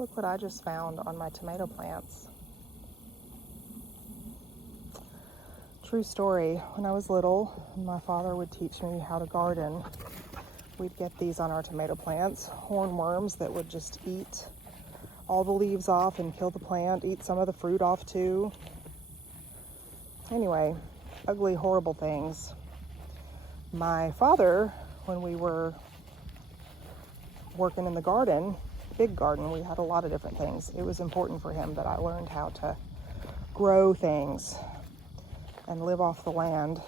Look what I just found on my tomato plants. True story. When I was little, my father would teach me how to garden. We'd get these on our tomato plants, hornworms that would just eat all the leaves off and kill the plant, eat some of the fruit off too. Anyway, ugly, horrible things. My father, when we were working in the garden, big garden, we had a lot of different things. It was important for him that I learned how to grow things and live off the land.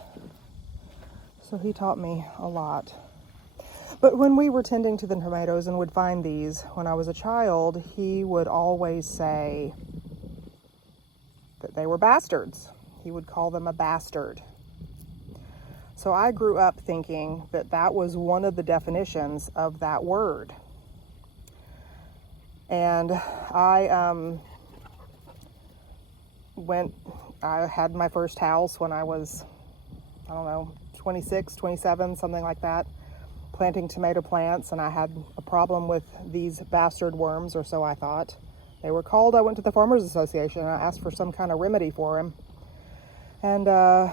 So he taught me a lot. But when we were tending to the tomatoes and would find these when I was a child, he would always say that they were bastards. He would call them a bastard. So I grew up thinking that that was one of the definitions of that word. And I had my first house when I was, 26, 27, something like that, planting tomato plants, and I had a problem with these bastard worms, or so I thought. They were called. I went to the Farmers Association and I asked for some kind of remedy for them. And I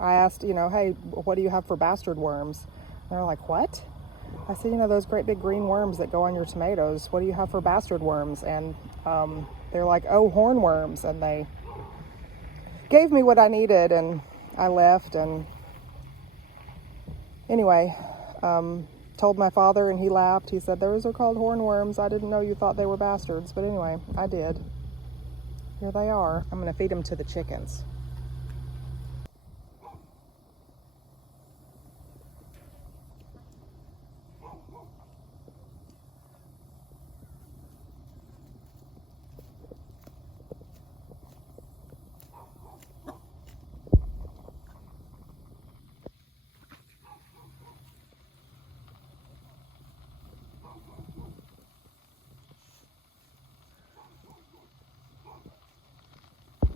asked, hey, what do you have for bastard worms? And they're like, what? I said, those great big green worms that go on your tomatoes, what do you have for bastard worms? And they're like, oh, hornworms. And they gave me what I needed, and I left. And anyway, told my father, and he laughed. He said, those are called hornworms. I didn't know you thought they were bastards. But anyway, I did. Here they are. I'm going to feed them to the chickens.